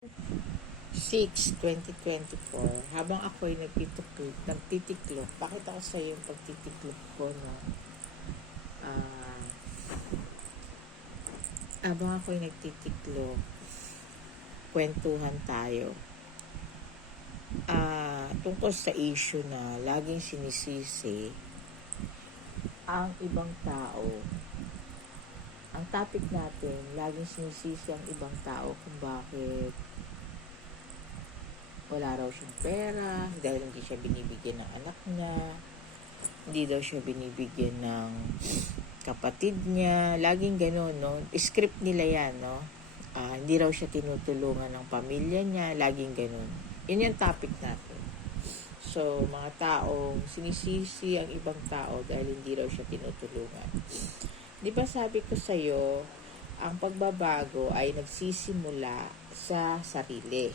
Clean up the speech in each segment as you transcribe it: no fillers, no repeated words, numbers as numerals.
6/2024, habang ako'y nagtitiklop, pakita ko sa iyo yung pagtitiklop ko, no? Ah, habang ako'y nagtitiklop, kwentuhan tayo. Tungkol sa issue na laging sinisisi ang ibang tao. Ang topic natin, laging sinisisi ang ibang tao kung bakit wala raw siyang pera, dahil hindi siya binibigyan ng anak niya, hindi daw siya binibigyan ng kapatid niya, laging gano'n, no? Script nila yan, no? Hindi raw siya tinutulungan ng pamilya niya, laging gano'n. Yun yung topic natin. So, mga taong sinisisi ang ibang tao dahil hindi raw siya tinutulungan. Di ba sabi ko sa'yo, ang pagbabago ay nagsisimula sa sarili.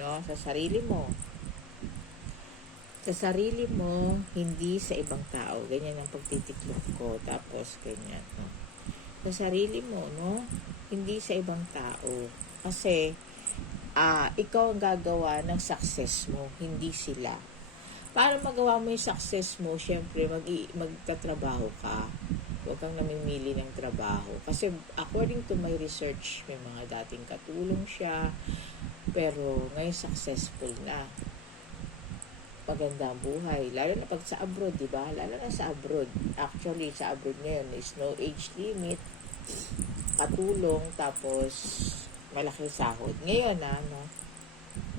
No? Sa sarili mo. Sa sarili mo, hindi sa ibang tao. Ganyan ang pagtitiklop ko. Tapos, ganyan. No? Sa sarili mo, no? Hindi sa ibang tao. Kasi, ikaw ang gagawa ng success mo, hindi sila. Para magawa mo yung success mo, syempre, magtatrabaho ka. Huwag kang namimili ng trabaho. Kasi, according to my research, may mga dating katulong siya, pero ngayon successful na. Maganda ang buhay. Lalo na pag sa abroad, di ba? Lalo na sa abroad. Actually, sa abroad ngayon is no age limit, katulong, tapos malaki sahod. Ngayon, no?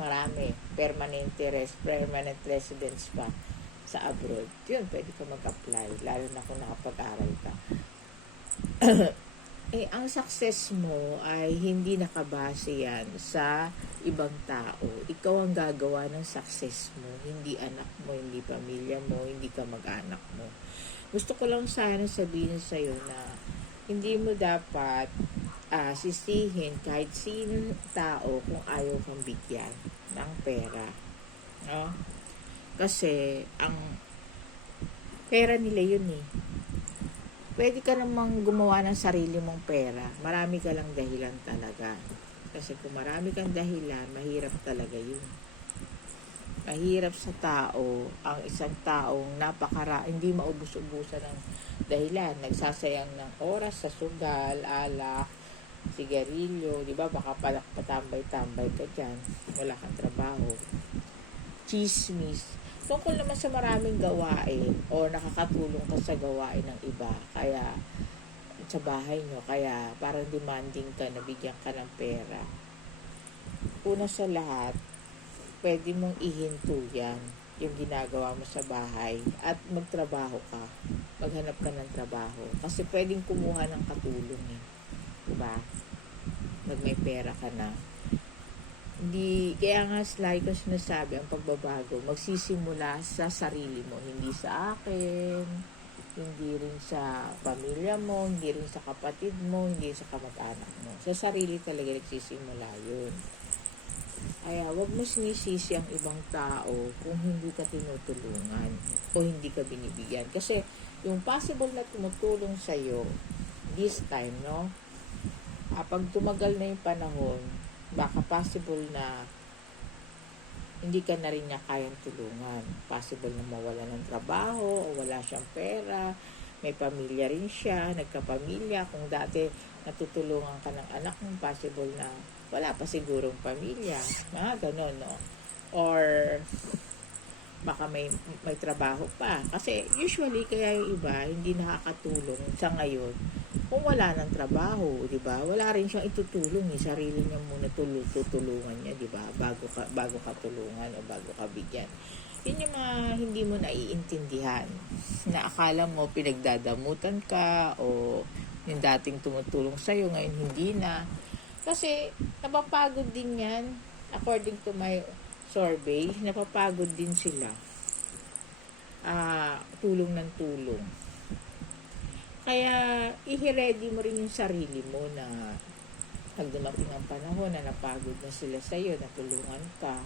Marami. Permanent residence pa sa abroad. Yun, pwede ka mag-apply. Lalo na kung nakapag-aral ka. Ang success mo ay hindi nakabase yan sa ibang tao. Ikaw ang gagawa ng success mo. Hindi anak mo, hindi pamilya mo, hindi ka mag-anak mo. Gusto ko lang sana sabihin sa'yo na hindi mo dapat sisihin kahit sino tao kung ayaw kang bigyan ng pera. No? Kasi ang pera nila yun eh. Pwede ka namang gumawa ng sarili mong pera. Marami ka lang dahilan talaga. Kasi kung marami kang dahilan, mahirap talaga yun. Mahirap sa tao, ang isang taong hindi maubos-ubusan ng dahilan. Nagsasayang ng oras sa sugal, alak, sigarilyo, di ba? Baka patambay-tambay ka dyan. Wala kang trabaho. Chismis. Tungkol naman sa maraming gawain o nakakatulong ka sa gawain ng iba, kaya sa bahay nyo, kaya parang demanding ka na bigyan ka ng pera. Una sa lahat, pwede mong ihinto yan, yung ginagawa mo sa bahay, at magtrabaho ka. Maghanap ka ng trabaho. Kasi pwedeng kumuha ng katulong eh. Diba? May pera ka na. Kaya nga lagi ko sinasabi, ang pagbabago magsisimula sa sarili mo, hindi sa akin, hindi rin sa pamilya mo, hindi rin sa kapatid mo, hindi sa kamag-anak mo. Sa sarili talaga nagsisimula yun. Kaya wag mo sinisisi ang ibang tao kung hindi ka tinutulungan o hindi ka binibigyan. Kasi yung possible na tumutulong sa'yo this time, no? Pag tumagal na yung panahon, baka possible na hindi ka na rin niya kayang tulungan. Possible na mawala ng trabaho o wala siyang pera. May pamilya rin siya, nagkapamilya. Kung dati natutulungan ka ng anak mo, possible na wala pa sigurong pamilya. Mga ganon, no? Or baka may trabaho pa. Kasi usually, kaya yung iba hindi nakakatulong sa ngayon kung wala ng trabaho, di ba? Wala rin siyang itutulong, eh. Sarili niya muna tutulungan niya, di ba? Bago ka tulungan o bago ka bigyan. Yun yung mga hindi mo naiintindihan. Na akala mo pinagdadamutan ka o yung dating tumutulong sa'yo, ngayon hindi na. Kasi napapagod din yan. According to my survey, napapagod din sila. Tulong ng tulong. Kaya, i-ready mo rin yung sarili mo na pag dumating ang panahon na napagod na sila sa'yo, natulungan ka.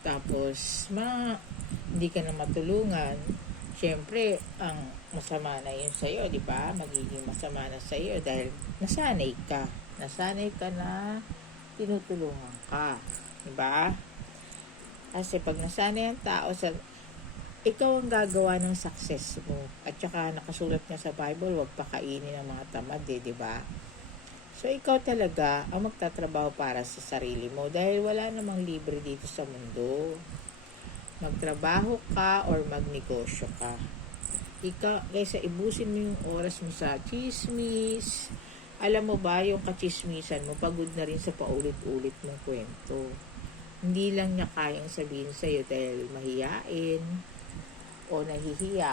Tapos, hindi ka na matulungan. Siyempre, ang masama na yun sa'yo, di ba? Magiging masama na sa'yo dahil nasanay ka. Nasanay ka na tinutulungan ka. Diba? Kasi pag nasanay ang tao sa ikaw ang gagawa ng success mo. At saka nakasulat nga sa Bible, huwag pakainin ng mga tamad diba? So, ikaw talaga ang magtatrabaho para sa sarili mo dahil wala namang libre dito sa mundo. Magtrabaho ka or magnegosyo ka. Ikaw, kaysa ibusin mo yung oras mo sa chismis, alam mo ba yung kachismisan mo, pagod na rin sa paulit-ulit mong kwento. Hindi lang niya kayang sabihin sa'yo dahil mahiyain o nahihiya.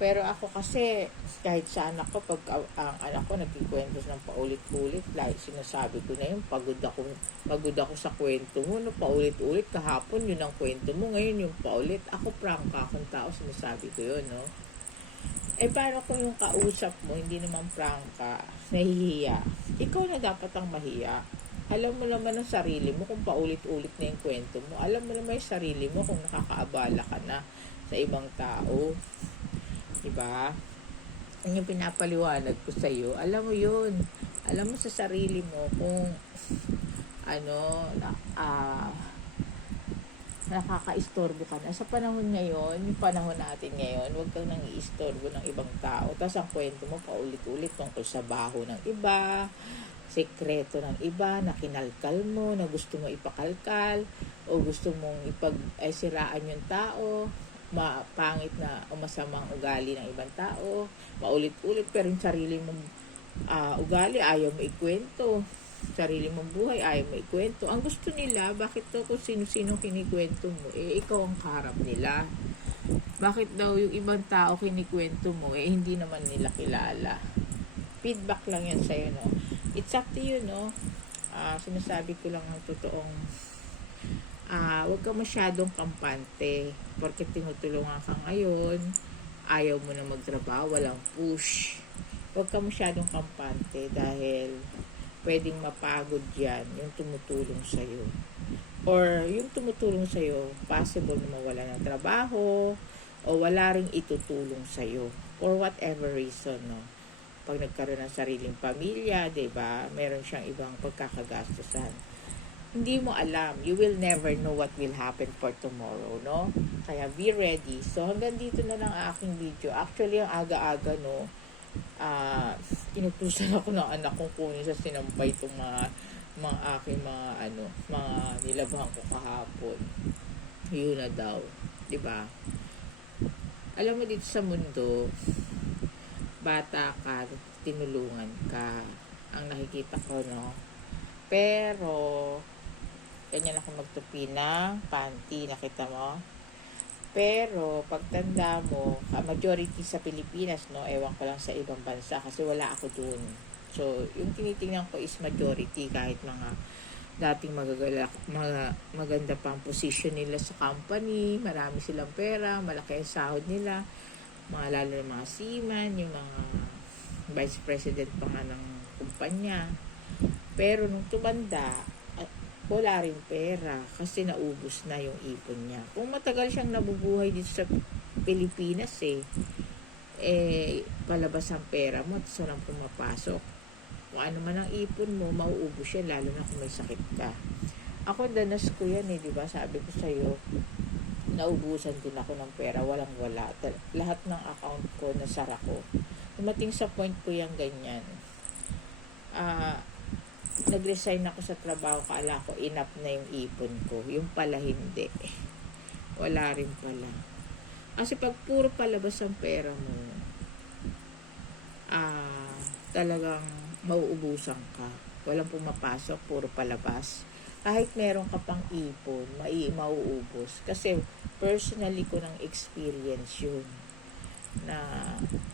Pero ako kasi, kahit sa anak ko, pag ang anak ko nagkikwento ng paulit-ulit, like sinasabi ko na yun, pagod ako sa kwento mo, no, paulit-ulit, kahapon yun ang kwento mo, ngayon yung paulit, ako prangka akong tao, sinasabi ko yun, no? Paano kung yung kausap mo, hindi naman prangka, nahihiya, ikaw na dapat ang mahiya. Alam mo naman ang sarili mo kung paulit-ulit na yung kwento mo. Alam mo naman yung sarili mo kung nakakaabala ka na sa ibang tao. Diba? Yung pinapaliwanag ko sa iyo, alam mo yun. Alam mo sa sarili mo kung nakaka-istorbo ka na. Sa panahon ngayon, yung panahon natin ngayon, huwag kang nang i-istorbo ng ibang tao. Tapos ang kwento mo paulit-ulit tungkol sa baho ng iba, sekreto ng iba na kinalkal mo, na gusto mo ipakalkal, o gusto mong siraan yung tao, mapangit na o masamang ugali ng ibang tao, maulit-ulit, pero yung sarili mong ugali, ayaw mo ikwento. Sarili mong buhay, ayaw mo ikwento. Ang gusto nila, bakit daw kung sino-sino kinikwento mo, ikaw ang kaharap nila. Bakit daw yung ibang tao kinikwento mo, hindi naman nila kilala. Feedback lang yan sa'yo, no? It's up to you, no? Sinasabi ko lang ang totoong huwag ka masyadong kampante porque tinutulungan ka ngayon, ayaw mo na magtrabaho, walang push. Huwag ka masyadong kampante dahil pwedeng mapagod yan yung tumutulong sa'yo. Or yung tumutulong sa'yo, possible na mawala ng trabaho o wala ring itutulong sa'yo for whatever reason, no? Pag nagkaroon ng sariling pamilya, diba? Meron siyang ibang pagkakagastusan. Hindi mo alam. You will never know what will happen for tomorrow, no? Kaya be ready. So, hanggang dito na lang ang aking video. Actually, ang aga-aga, no? Inutusan ako ng anak kong kunin sa sinampay itong mga aking mga nilabhan ko kahapon. Yun na daw. Diba? Alam mo dito sa mundo, bata ka, tinulungan ka. Ang nakikita ko, no? Pero, ganyan ako magtupi ng panty, nakita mo? Pero, pagtanda mo, majority sa Pilipinas, no? Ewan ko lang sa ibang bansa kasi wala ako dun. So, yung tinitingnan ko is majority kahit mga dating maganda pang position nila sa company, marami silang pera, malaki ang sahod nila, lalo ng mga seaman, yung mga vice president pa nga ng kumpanya. Pero nung tumanda, wala rin pera kasi naubos na yung ipon niya. Kung matagal siyang nabubuhay dito sa Pilipinas, palabas ang pera mo at saan ang pumapasok. Kung ano man ang ipon mo, mauubos yan, lalo na kung may sakit ka. Ako, danas ko yan diba? Sabi ko sa'yo, naubusan din ako ng pera, walang-wala. Lahat ng account ko, nasara ko. Dumating sa point ko yung ganyan. Nag-resign ako sa trabaho, kala ko enough na yung ipon ko. Yung pala hindi. Wala rin pala. Kasi pag puro palabas ang pera mo, talagang mauubusan ka. Walang pumapasok, puro palabas. Kahit meron ka pang ipon, mauubos. Kasi personally ko ng experience yun. Na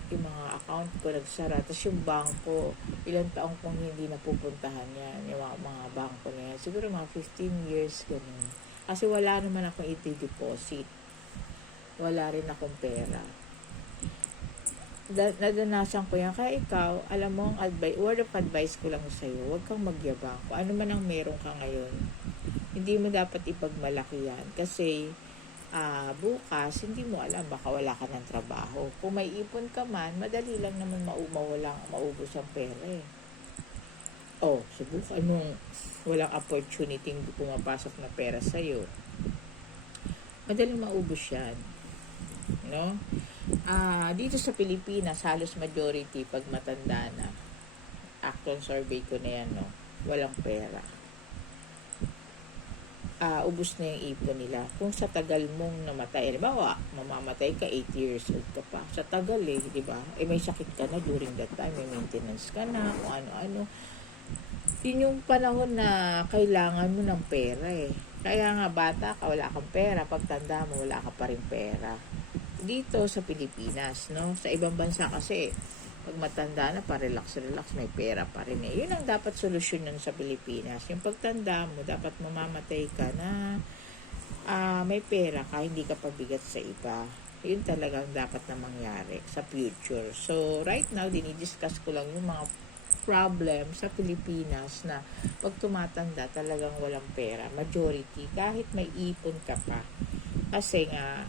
yung mga account ko nagsara, tapos yung bangko, ilang taong kong hindi napupuntahan yan, yung mga bangko na yan, siguro mga 15 years, ganun. Kasi wala naman akong iti-deposit, wala rin akong pera. Nadanasan ko yan, kaya ikaw, alam mo, word of advice ko lang sa'yo, huwag kang magyabang, kung ano man ang meron ka ngayon, hindi mo dapat ipagmalaki yan, kasi bukas, hindi mo alam, baka wala ka ng trabaho. Kung may ipon ka man, madali lang naman maubos ang pera Oh, subukan mong walang opportunity pumapasok na pera sa'yo. Madaling maubos yan. No? Dito sa Pilipinas, halos majority pag matanda na, actual survey ko na yan, no? Walang pera. Ubos na yung ipon nila. Kung sa tagal mong namatay, halimbawa, mamamatay ka, 80 years old ka pa. Sa tagal di ba? May sakit ka na during that time, may maintenance ka na, kung ano-ano. Yun yung panahon na kailangan mo ng pera Kaya nga, bata ka, wala kang pera. Pagtanda mo, wala ka pa rin pera. Dito sa Pilipinas, no? Sa ibang bansa kasi, pag matanda na, pa-relax, may pera pa rin Yun ang dapat solusyon nun sa Pilipinas. Yung pagtanda mo, dapat mamamatay ka na may pera ka, hindi ka pabigat sa iba. Yun talagang dapat na mangyari sa future. So, right now, dinidiscuss ko lang yung mga problem sa Pilipinas na pag tumatanda talagang walang pera. Majority, kahit may ipon ka pa. Kasi nga,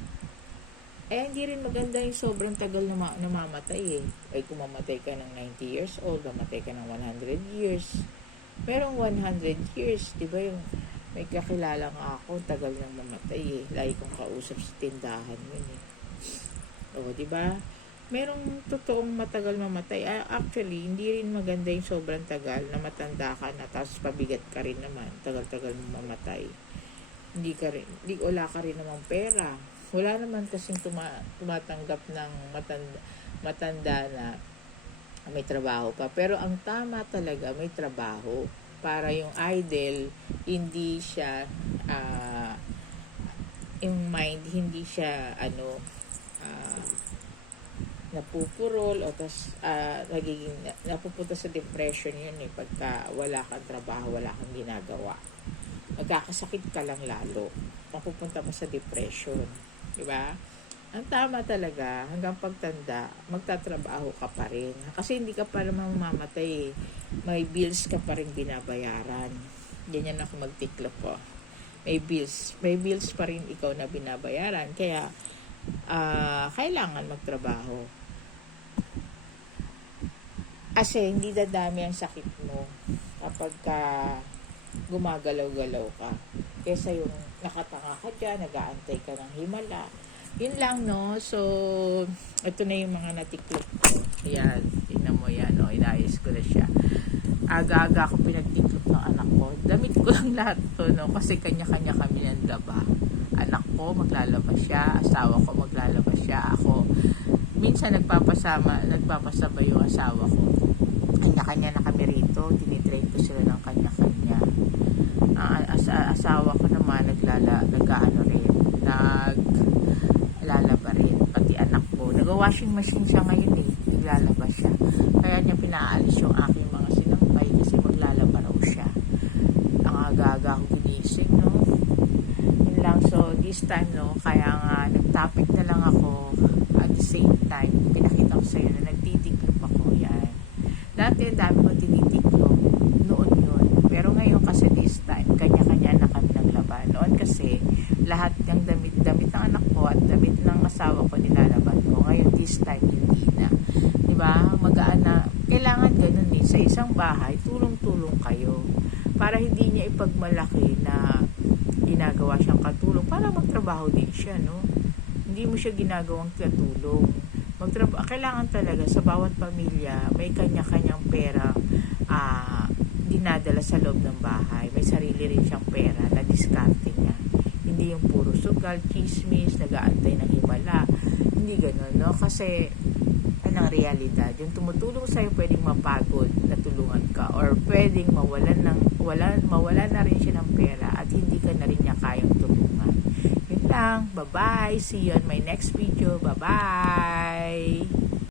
hindi rin maganda yung sobrang tagal na namamatay Ay, kung mamatay ka ng 90 years old, mamatay ka ng 100 years. Merong 100 years, di ba yung may kakilala nga ako, tagal nang mamatay Lagi kong kausap sa tindahan yun O, di ba? Merong totoong matagal mamatay. Actually, hindi rin maganda yung sobrang tagal na matanda ka na tapos pabigat ka rin naman. Tagal-tagal mo mamatay. Wala ka rin namang pera. Wala naman kasing tumatanggap ng matanda na may trabaho pa. Pero ang tama talaga, may trabaho. Para yung idle, hindi siya, yung mind, hindi siya, napupurol o tas nagiging napupunta sa depression yun pagka wala kang trabaho, wala kang ginagawa. Magkakasakit ka lang lalo. Mapupunta pa sa depression. Diba? Ang tama talaga, hanggang pagtanda, magtatrabaho ka pa rin. Kasi hindi ka pa naman mamamatay May bills ka pa rin binabayaran. Ganyan ako magtiklop po. May bills pa rin ikaw na binabayaran. Kaya, kailangan magtrabaho. Kasi hindi dadami ang sakit mo kapag gumagalaw-galaw ka. Kesa yung nakatanga ka dyan, nag-aantay ka ng himala. Yun lang, no? So, ito na yung mga natiklop ko. Yan, tingnan mo yan, no? Inayos ko na siya. Aga-aga ako pinagtiklop ng anak ko. Damit ko lang lahat to, no? Kasi kanya-kanya kami ng laba. Anak ko, maglalaba siya. Asawa ko, maglalaba siya. Ako, minsan nagpapasabay yung asawa ko. Kanya-kanya na kami rito. Tinitrain ko sila ng kanya-kanya. Asawa ko naman, naglalaba rin. Pati anak ko. Nag-washing machine siya ngayon naglalaba siya. Kaya niya pinaalis yung aking mga sinampay kasi maglalaba raw siya. Ang aga-aga ako ginising, no? Yun lang. So, this time, no, kaya nga, nag-topic na lang ako at the same time, pinakita ko sa'yo na nagtitiklop ako yan. Dati, dami ko tinitiklop. Noon yun. Pero ngayon kasi this time, kanya-kanya na kami ng laban. Noon kasi, lahat ng damit ng anak ko at damit ng asawa ko nilalaban ko. Ngayon, this time, hindi na. Diba? Magaan na. Kailangan ganun sa isang bahay, tulong-tulong kayo. Para hindi niya ipagmalaki na ginagawa siyang katulong. Para magtrabaho din siya, no? Hindi mo siya ginagawang katulong. Kailangan talaga sa bawat pamilya, may kanya-kanyang pera dinadala sa loob ng bahay. May sarili rin siyang pera na diskarte niya. Hindi yung puro sugal, chismis, nag-aantay ng himala. Hindi ganun, no? Kasi, anong realidad? Yung tumutulong sa'yo, pwedeng mapagod na tulungan ka or pwedeng mawalan na rin siya ng pera at hindi ka na rin niya kayang tulungan. Yun lang. Bye-bye. See you on my next video. Bye-bye.